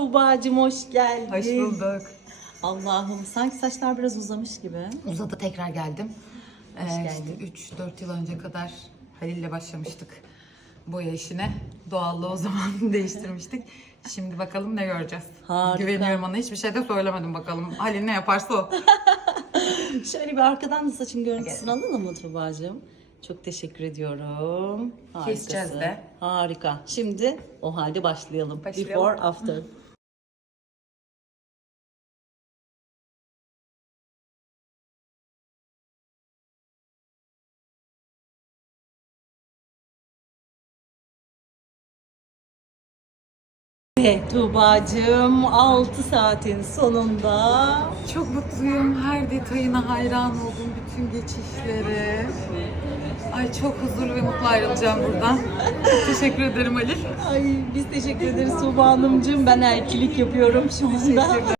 Tuğba'cığım hoş geldin. Hoş bulduk. Allah'ım sanki saçlar biraz uzamış gibi. Uzadı tekrar geldim. Hoş Ee, geldin. işte 3-4 yıl önce kadar Halil'le başlamıştık boya işine. Doğallığı o zaman değiştirmiştik. Şimdi bakalım ne göreceğiz. Harika. Güveniyorum ona. Hiçbir şey de söylemedim bakalım. Halil ne yaparsa o. Şöyle bir arkadan da saçın görüntüsünü alalım mı Tuğba'cığım? Çok teşekkür ediyorum. Harikasın. Keseceğiz de. Harika. Şimdi o halde başlayalım. Başlayalım. Before, after. Ve Tuğba'cığım 6 saatin sonunda Çok mutluyum. Her detayına hayran oldum. Bütün geçişleri. Ay çok huzurlu ve mutlu ayrılacağım buradan. Çok teşekkür ederim Halil. Ay biz teşekkür ederiz Tuğba Hanımcığım. Ben erkilik yapıyorum şu anda.